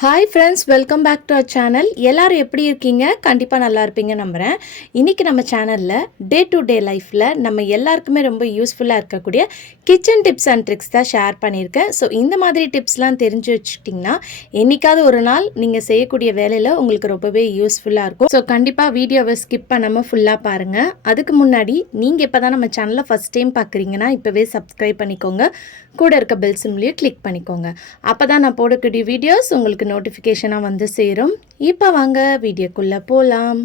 Hi friends welcome back to our channel எல்லோரும் எப்படி இருக்கீங்க? கண்டிப்பாக நல்லா இருப்பீங்க நம்புகிறேன் இன்றைக்கி நம்ம சேனலில் டே டு டே லைஃப்பில் நம்ம எல்லாருக்குமே ரொம்ப யூஸ்ஃபுல்லாக இருக்கக்கூடிய கிச்சன் டிப்ஸ் அண்ட் ட்ரிக்ஸ் தான் ஷேர் பண்ணியிருக்கேன். ஸோ இந்த மாதிரி டிப்ஸ்லாம் தெரிஞ்சு வச்சுக்கிட்டிங்கன்னா என்றைக்காவது ஒரு நாள் நீங்கள் செய்யக்கூடிய வேலையில் உங்களுக்கு ரொம்பவே யூஸ்ஃபுல்லாக இருக்கும். ஸோ கண்டிப்பாக வீடியோவை ஸ்கிப் பண்ணாமல் ஃபுல்லாக பாருங்கள் அதுக்கு முன்னாடி நீங்கள் இப்போ தான் நம்ம சேனலை ஃபஸ்ட் டைம் பார்க்குறீங்கன்னா இப்போவே சப்ஸ்கிரைப் பண்ணிக்கோங்க. கூட இருக்க பெல் சிம்லேயும் கிளிக் பண்ணிக்கோங்க. அப்போ தான் நான் போடக்கூடிய வீடியோஸ் உங்களுக்கு நோட்டிஃபிகேஷனாக வந்து சேரும். இப்போ வாங்க வீடியோக்குள்ளே போகலாம்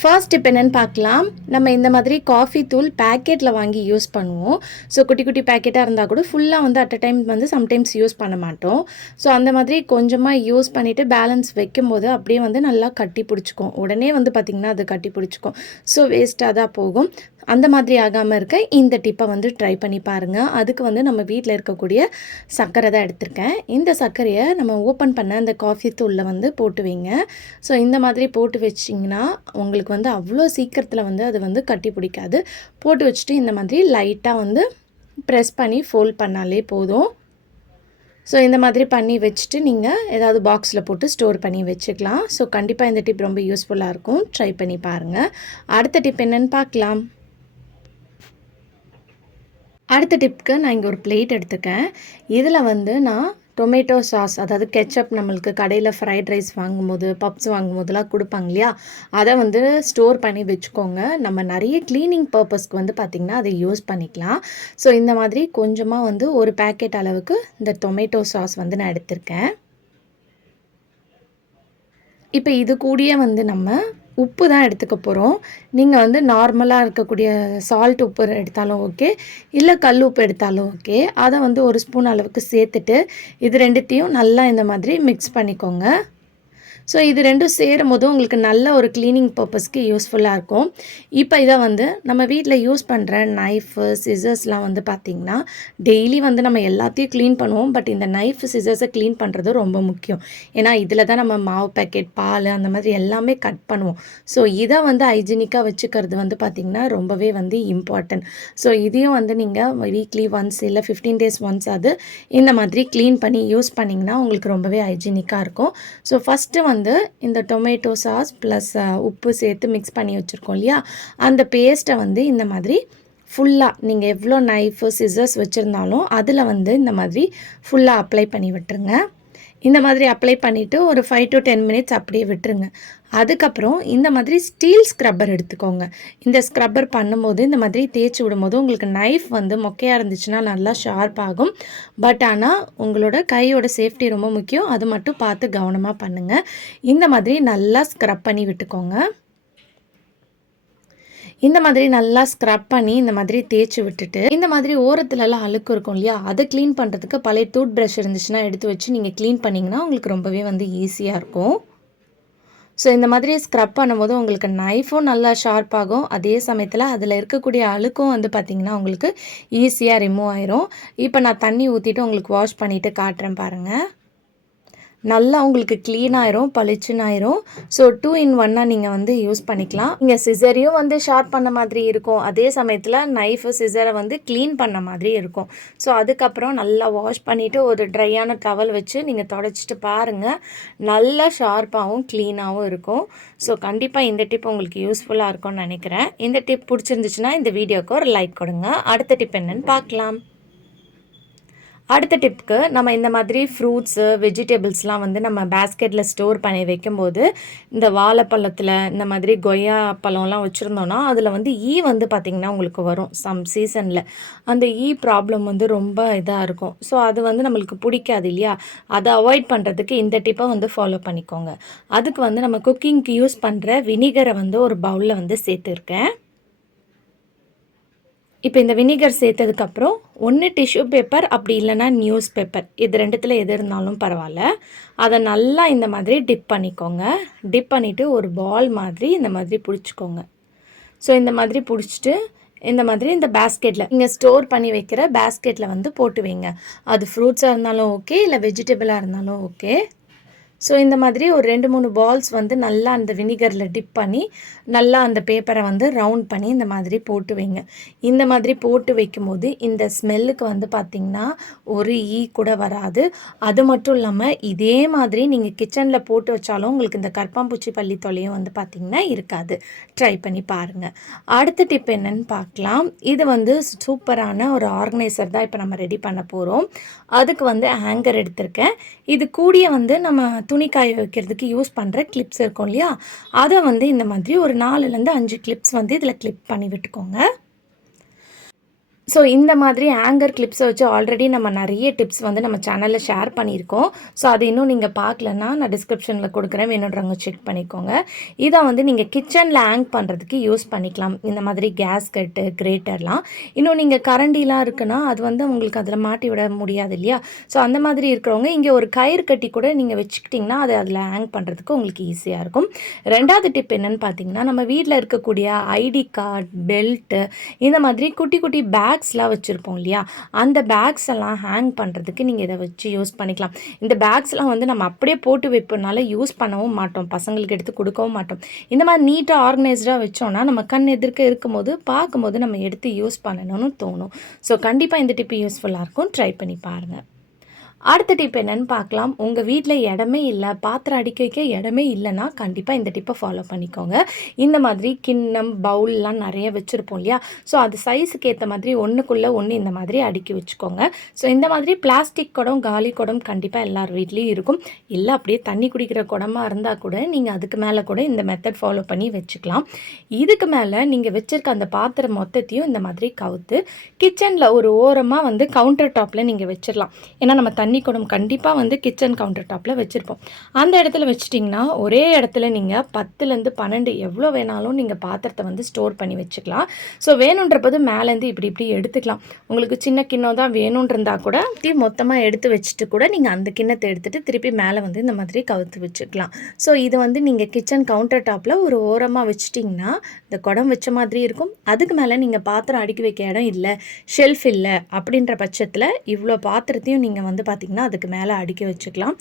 ஃபர்ஸ்ட் இப்போ என்னென்னு பார்க்கலாம். நம்ம இந்த மாதிரி காஃபி தூள் பேக்கெட்டில் வாங்கி யூஸ் பண்ணுவோம். ஸோ குட்டி குட்டி பேக்கெட்டாக இருந்தால் கூட ஃபுல்லாக வந்து அட் அ டைம் வந்து சம்டைம்ஸ் யூஸ் பண்ண மாட்டோம். ஸோ அந்த மாதிரி கொஞ்சமாக யூஸ் பண்ணிவிட்டு பேலன்ஸ் வைக்கும்போது அப்படியே வந்து நல்லா கட்டி பிடிச்சிக்கும். உடனே வந்து பார்த்திங்கன்னா அது கட்டி பிடிச்சிக்கும். ஸோ வேஸ்ட்டாக தான் போகும். அந்த மாதிரி ஆகாமல் இருக்க இந்த டிப்பை வந்து ட்ரை பண்ணி பாருங்கள் அதுக்கு வந்து நம்ம வீட்டில் இருக்கக்கூடிய சர்க்கரை தான் எடுத்திருக்கேன். இந்த சர்க்கரையை நம்ம ஓப்பன் பண்ண அந்த காஃபி தூளில் வந்து போட்டு வைங்க. ஸோ இந்த மாதிரி போட்டு வச்சிங்கன்னா உங்களுக்கு வந்து அவ்வளோ சீக்கிரத்தில் வந்து அது வந்து கட்டி பிடிக்காது. போட்டு வச்சுட்டு இந்த மாதிரி லைட்டாக வந்து ப்ரெஸ் பண்ணி ஃபோல்ட் பண்ணாலே போதும். ஸோ இந்த மாதிரி பண்ணி வச்சுட்டு நீங்கள் ஏதாவது பாக்ஸில் போட்டு ஸ்டோர் பண்ணி வச்சுக்கலாம். ஸோ கண்டிப்பாக இந்த டிப் ரொம்ப யூஸ்ஃபுல்லாக இருக்கும். ட்ரை பண்ணி பாருங்கள் அடுத்த டிப் என்னென்னு பார்க்கலாம். அடுத்த டிப்க்கு நான் இங்கே ஒரு பிளேட் எடுத்துக்கேன். இதில் வந்து நான் டொமேட்டோ சாஸ் அதாவது கெச்சப் நம்மளுக்கு கடையில் ஃப்ரைட் ரைஸ் வாங்கும்போது பப்ஸ் வாங்கும்போதெல்லாம் கொடுப்பாங்க இல்லையா? அதை வந்து ஸ்டோர் பண்ணி வச்சுக்கோங்க. நம்ம நிறைய க்ளீனிங் பர்பஸ்க்கு வந்து பார்த்திங்கன்னா அதை யூஸ் பண்ணிக்கலாம். ஸோ இந்த மாதிரி கொஞ்சமாக வந்து ஒரு பேக்கெட் அளவுக்கு இந்த டொமேட்டோ சாஸ் வந்து நான் எடுத்திருக்கேன். இப்போ இது கூடயே வந்து நம்ம உப்பு தான் எடுத்துக்க போகிறோம் நீங்கள் வந்து நார்மலாக இருக்கக்கூடிய சால்ட் உப்பு எடுத்தாலும் ஓகே இல்லை கல் உப்பு எடுத்தாலும் ஓகே அதை வந்து ஒரு ஸ்பூன் அளவுக்கு சேர்த்துட்டு இது ரெண்டுத்தையும் நல்லா இந்த மாதிரி மிக்ஸ் பண்ணிக்கோங்க. ஸோ இது ரெண்டும் சேரும் போது உங்களுக்கு நல்ல ஒரு க்ளீனிங் பர்பஸ்க்கு யூஸ்ஃபுல்லாக இருக்கும். இப்போ இதை வந்து நம்ம வீட்டில் யூஸ் பண்ணுற நைஃபு சிசர்ஸ்லாம் வந்து பார்த்திங்கன்னா டெய்லி வந்து நம்ம எல்லாத்தையும் க்ளீன் பண்ணுவோம். பட் இந்த நைஃப் சிசர்ஸை க்ளீன் பண்ணுறது ரொம்ப முக்கியம். ஏன்னா இதில் தான் நம்ம மாவு பேக்கெட் பால் அந்த மாதிரி எல்லாமே கட் பண்ணுவோம். ஸோ இதை வந்து ஹைஜீனிக்காக வச்சுக்கிறது வந்து பார்த்திங்கன்னா ரொம்பவே வந்து இம்பார்ட்டன்ட் ஸோ இதையும் வந்து நீங்கள் வீக்லி ஒன்ஸ் இல்லை ஃபிஃப்டீன் டேஸ் ஒன்ஸ் அது இந்த மாதிரி க்ளீன் பண்ணி யூஸ் பண்ணிங்கன்னா உங்களுக்கு ரொம்பவே ஹைஜீனிக்காக இருக்கும். ஸோ ஃபஸ்ட்டு வந்து வந்து இந்த டொமேட்டோ சாஸ் ப்ளஸ் உப்பு சேர்த்து மிக்ஸ் பண்ணி வச்சுருக்கோம் இல்லையா? அந்த பேஸ்ட்டை வந்து இந்த மாதிரி ஃபுல்லாக நீங்கள் எவ்வளோ நைஃபு சிசர்ஸ் வச்சுருந்தாலும் அதில் வந்து இந்த மாதிரி ஃபுல்லாக அப்ளை பண்ணி விட்டுருங்க. இந்த மாதிரி அப்ளை பண்ணிவிட்டு ஒரு ஃபைவ் டு டென் மினிட்ஸ் அப்படியே விட்டுருங்க. அதுக்கப்புறம் இந்த மாதிரி ஸ்டீல் ஸ்க்ரப்பர் எடுத்துக்கோங்க. இந்த ஸ்க்ரப்பர் பண்ணும்போது இந்த மாதிரி தேய்ச்சி விடும்போது உங்களுக்கு நைஃப் வந்து மொக்கையாக இருந்துச்சுன்னா நல்லா ஷார்ப் ஆகும். பட் ஆனால் உங்களோட கையோட சேஃப்டி ரொம்ப முக்கியம். அது மட்டும் பார்த்து கவனமாக பண்ணுங்கள் இந்த மாதிரி நல்லா ஸ்க்ரப் பண்ணி விட்டுக்கோங்க. இந்த மாதிரி நல்லா ஸ்க்ரப் பண்ணி இந்த மாதிரி தேய்ச்சி விட்டுட்டு இந்த மாதிரி ஓரத்துலலாம் அழுக்கு இருக்கும் இல்லையா? அதை க்ளீன் பண்ணுறதுக்கு பழைய டூத் ப்ரஷ் இருந்துச்சுன்னா எடுத்து வச்சு நீங்கள் க்ளீன் பண்ணிங்கன்னா உங்களுக்கு ரொம்பவே வந்து ஈஸியாக இருக்கும். ஸோ இந்த மாதிரி ஸ்க்ரப் பண்ணும்போது உங்களுக்கு நைஃபும் நல்லா ஷார்ப் ஆகும். அதே சமயத்தில் அதில் இருக்கக்கூடிய அழுக்கும் வந்து பார்த்திங்கன்னா உங்களுக்கு ஈஸியாக ரிமூவ் ஆயிரும். இப்போ நான் தண்ணி ஊற்றிட்டு உங்களுக்கு வாஷ் பண்ணிவிட்டு காட்டுறேன் பாருங்கள் நல்லா உங்களுக்கு க்ளீன் ஆயிரும் பளிச்சுன்னு ஆயிரும் ஸோ டூ இன் ஒன்னாக நீங்கள் வந்து யூஸ் பண்ணிக்கலாம். இங்கே சிசரையும் வந்து ஷார்ப் பண்ண மாதிரி இருக்கும். அதே சமயத்தில் நைஃபு சிசரை வந்து க்ளீன் பண்ண மாதிரி இருக்கும். ஸோ அதுக்கப்புறம் நல்லா வாஷ் பண்ணிவிட்டு ஒரு ட்ரையான டவல் வச்சு நீங்கள் தொடச்சிட்டு பாருங்கள் நல்லா ஷார்ப்பாகவும் க்ளீனாகவும் இருக்கும். ஸோ கண்டிப்பாக இந்த டிப் உங்களுக்கு யூஸ்ஃபுல்லாக இருக்கும்னு நினைக்கிறேன். இந்த டிப் பிடிச்சிருந்துச்சுன்னா இந்த வீடியோக்கு ஒரு லைக் கொடுங்க. அடுத்த டிப் என்னன்னு பார்க்கலாம். அடுத்த டிப்க்கு நம்ம இந்த மாதிரி ஃப்ரூட்ஸு வெஜிடபிள்ஸ்லாம் வந்து நம்ம பேஸ்கெட்டில் ஸ்டோர் பண்ணி வைக்கும்போது இந்த வாழைப்பழத்தில் இந்த மாதிரி கொய்யா பழம்லாம் வச்சுருந்தோன்னா அதில் வந்து ஈ வந்து பார்த்திங்கன்னா உங்களுக்கு வரும் சம் சீசனில் அந்த e ஈ ப்ராப்ளம் வந்து ரொம்ப இதாக இருக்கும். ஸோ அது வந்து நம்மளுக்கு பிடிக்காது இல்லையா? அதை அவாய்ட் பண்ணுறதுக்கு இந்த டிப்பை வந்து ஃபாலோ பண்ணிக்கோங்க. அதுக்கு வந்து நம்ம குக்கிங்க்கு யூஸ் பண்ணுற வினிகரை வந்து ஒரு பவுலில் வந்து சேர்த்துருக்கேன். இப்போ இந்த வினிகர் சேர்த்ததுக்கப்புறம் ஒன்று டிஷ்யூ பேப்பர் அப்படி இல்லைனா நியூஸ் பேப்பர் இது ரெண்டுத்தில் எது இருந்தாலும் பரவாயில்ல. அதை நல்லா இந்த மாதிரி டிப் பண்ணிக்கோங்க. டிப் பண்ணிவிட்டு ஒரு பால் மாதிரி இந்த மாதிரி பிடிச்சிக்கோங்க. ஸோ இந்த மாதிரி பிடிச்சிட்டு இந்த மாதிரி இந்த பேஸ்கெட்டில் நீங்கள் ஸ்டோர் பண்ணி வைக்கிற பேஸ்கெட்டில் வந்து போட்டு வைங்க. அது ஃப்ரூட்ஸாக இருந்தாலும் ஓகே இல்லை வெஜிடபிளாக இருந்தாலும் ஓகே ஸோ இந்த மாதிரி ஒரு ரெண்டு மூணு பால்ஸ் வந்து நல்லா அந்த வினிகரில் டிப் பண்ணி நல்லா அந்த பேப்பரை வந்து ரவுண்ட் பண்ணி இந்த மாதிரி போட்டு வைங்க. இந்த மாதிரி போட்டு வைக்கும்போது இந்த ஸ்மெல்லுக்கு வந்து பார்த்திங்கன்னா ஒரு ஈ கூட வராது. அது மட்டும் இல்லாமல் இதே மாதிரி நீங்கள் கிச்சனில் போட்டு வச்சாலும் உங்களுக்கு இந்த கற்பாம்பூச்சி பள்ளி தொலையும் வந்து பார்த்திங்கன்னா இருக்காது. ட்ரை பண்ணி பாருங்கள் அடுத்த டிப் என்னன்னு பார்க்கலாம் இது வந்து சூப்பரான ஒரு ஆர்கனைசர் தான் இப்போ நம்ம ரெடி பண்ண போகிறோம் அதுக்கு வந்து ஹேங்கர் எடுத்திருக்கேன். இது கூடிய வந்து நம்ம துணி காய வைக்கிறதுக்கு யூஸ் பண்ணுற கிளிப்ஸ் இருக்கும் இல்லையா? அதை வந்து இந்த மாதிரி ஒரு நாலுலேருந்து அஞ்சு கிளிப்ஸ் வந்து இதில் கிளிப் பண்ணி விட்டுக்கோங்க. ஸோ இந்த மாதிரி ஆங்கர் கிளிப்ஸை வச்சு ஆல்ரெடி நம்ம நிறைய டிப்ஸ் வந்து நம்ம சேனலில் ஷேர் பண்ணியிருக்கோம். ஸோ அது இன்னும் நீங்கள் பார்க்கலன்னா நான் டிஸ்கிரிப்ஷனில் கொடுக்குறேன். வேணுன்றவங்க செக் பண்ணிக்கோங்க. இதை வந்து நீங்கள் கிச்சனில் ஹேங் பண்ணுறதுக்கு யூஸ் பண்ணிக்கலாம். இந்த மாதிரி கேஸ் கட்டு கிரேட்டர்லாம் இன்னும் நீங்கள் கரண்டிலாம் இருக்குன்னா அது வந்து உங்களுக்கு அதில் மாட்டி விட முடியாது இல்லையா? ஸோ அந்த மாதிரி இருக்கிறவங்க இங்கே ஒரு கயிறு கட்டி கூட நீங்கள் வச்சுக்கிட்டிங்கன்னா அது அதில் ஹேங் பண்ணுறதுக்கு உங்களுக்கு ஈஸியாக இருக்கும். ரெண்டாவது டிப் என்னென்னு பார்த்தீங்கன்னா நம்ம வீட்டில் இருக்கக்கூடிய ஐடி கார்டு பெல்ட்டு இந்த மாதிரி குட்டி குட்டி பேக் பேக்ஸ்லாம் வச்சுருப்போம் இல்லையா? அந்த பேக்ஸ் எல்லாம் ஹேங் பண்ணுறதுக்கு நீங்கள் இதை வச்சு யூஸ் பண்ணிக்கலாம். இந்த பேக்ஸ்லாம் வந்து நம்ம அப்படியே போட்டு வைப்பனால யூஸ் பண்ணவும் மாட்டோம். பசங்களுக்கு எடுத்து கொடுக்கவும் மாட்டோம். இந்த மாதிரி நீட்டாக ஆர்கனைஸ்டாக வச்சோன்னா நம்ம கண் எதிர்க்க இருக்கும்போது பார்க்கும்போது நம்ம எடுத்து யூஸ் பண்ணணும்னு தோணும். ஸோ கண்டிப்பாக இந்த டிப்பு யூஸ்ஃபுல்லாக இருக்கும். ட்ரை பண்ணி பாருங்கள் அடுத்த டிப் என்னன்னு பார்க்கலாம். உங்கள் வீட்டில் இடமே இல்லை பாத்திரம் அடிக்க வைக்க இடமே இல்லைன்னா கண்டிப்பாக இந்த டிப்பை ஃபாலோ பண்ணிக்கோங்க. இந்த மாதிரி கிண்ணம் பவுல்லாம் நிறைய வச்சுருப்போம் இல்லையா? ஸோ அது சைஸுக்கு ஏற்ற மாதிரி ஒன்றுக்குள்ளே ஒன்று இந்த மாதிரி அடுக்கி வச்சுக்கோங்க. ஸோ இந்த மாதிரி பிளாஸ்டிக் குடம் காலி குடம் கண்டிப்பாக எல்லார் வீட்லேயும் இருக்கும். இல்லை அப்படியே தண்ணி குடிக்கிற குடமாக இருந்தால் கூட நீங்கள் அதுக்கு மேலே கூட இந்த மெத்தட் ஃபாலோ பண்ணி வச்சுக்கலாம். இதுக்கு மேலே நீங்கள் வச்சுருக்க அந்த பாத்திரம் மொத்தத்தையும் இந்த மாதிரி கவுத்து கிச்சனில் ஒரு ஓரமாக வந்து கவுண்டர் டாப்பில் நீங்கள் வச்சிடலாம் ஏன்னா நம்ம தண்ணி தண்ணி குடம் கண்டிப்பாக வந்து கிச்சன் கவுண்டர் டாப்பில் வச்சுருப்போம். அந்த இடத்துல வச்சிட்டிங்கன்னா ஒரே இடத்துல நீங்கள் பத்துலேருந்து பன்னெண்டு எவ்வளோ வேணாலும் நீங்கள் பாத்திரத்தை வந்து ஸ்டோர் பண்ணி வச்சுக்கலாம். ஸோ வேணுன்றபோது மேலேருந்து இப்படி இப்படி எடுத்துக்கலாம். உங்களுக்கு சின்ன கிண்ணம் தான் வேணுன்றந்தா கூட தீ மொத்தமாக எடுத்து வச்சுட்டு கூட நீங்கள் அந்த கிண்ணத்தை எடுத்துகிட்டு திருப்பி மேலே வந்து இந்த மாதிரி கவுத்து வச்சுக்கலாம். ஸோ இது வந்து நீங்கள் கிச்சன் கவுண்டர் டாப்பில் ஒரு ஓரமாக வச்சுட்டிங்கன்னா இந்த குடம் வச்ச மாதிரி இருக்கும். அதுக்கு மேலே நீங்கள் பாத்திரம் அடுக்கி வைக்க இடம் இல்லை ஷெல்ஃப் இல்லை அப்படின்ற பட்சத்தில் இவ்வளோ பாத்திரத்தையும் நீங்கள் வந்து பார்த்திங்கன்னா அதுக்கு மேலே அடுக்கி வச்சுக்கலாம்.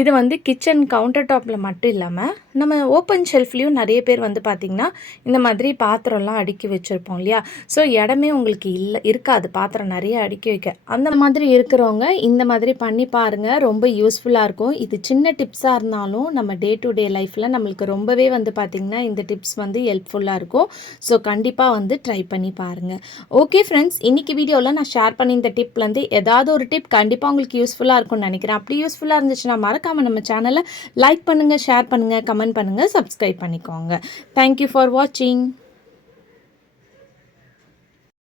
இது வந்து கிச்சன் கவுண்டர் டாப்பில் மட்டும் இல்லாமல் நம்ம ஓப்பன் ஷெல்ஃப்லேயும் நிறைய பேர் வந்து பார்த்திங்கன்னா இந்த மாதிரி பாத்திரம்லாம் அடுக்கி வச்சுருப்போம் இல்லையா? ஸோ இடமே உங்களுக்கு இல்லை இருக்காது. பாத்திரம் நிறைய அடுக்கி வைக்க. அந்த மாதிரி இருக்கிறவங்க இந்த மாதிரி பண்ணி பாருங்கள் ரொம்ப யூஸ்ஃபுல்லாக இருக்கும். இது சின்ன டிப்ஸாக இருந்தாலும் நம்ம டே டு டே லைஃப்பில் நம்மளுக்கு ரொம்பவே வந்து பார்த்திங்கன்னா இந்த டிப்ஸ் வந்து ஹெல்ப்ஃபுல்லாக இருக்கும். ஸோ கண்டிப்பாக வந்து ட்ரை பண்ணி பாருங்கள் ஓகே ஃப்ரெண்ட்ஸ் இன்னைக்கு வீடியோவில் நான் ஷேர் பண்ணி இந்த டிப்லேருந்து ஏதாவது ஒரு டிப் கண்டிப்பாக உங்களுக்கு யூஸ்ஃபுல் யூஸ்ஃபுல்லாக இருக்கும்னு நினைக்கிறேன். அப்படி யூஸ்ஃபுல்லாக இருந்துச்சுன்னா மறக்காமல் நம்ம சேனலை லைக் பண்ணுங்கள் ஷேர் பண்ணுங்கள் கமெண்ட் பண்ணுங்கள் சப்ஸ்கிரைப் பண்ணிக்கோங்க. தேங்க்யூ ஃபார் வாட்சிங்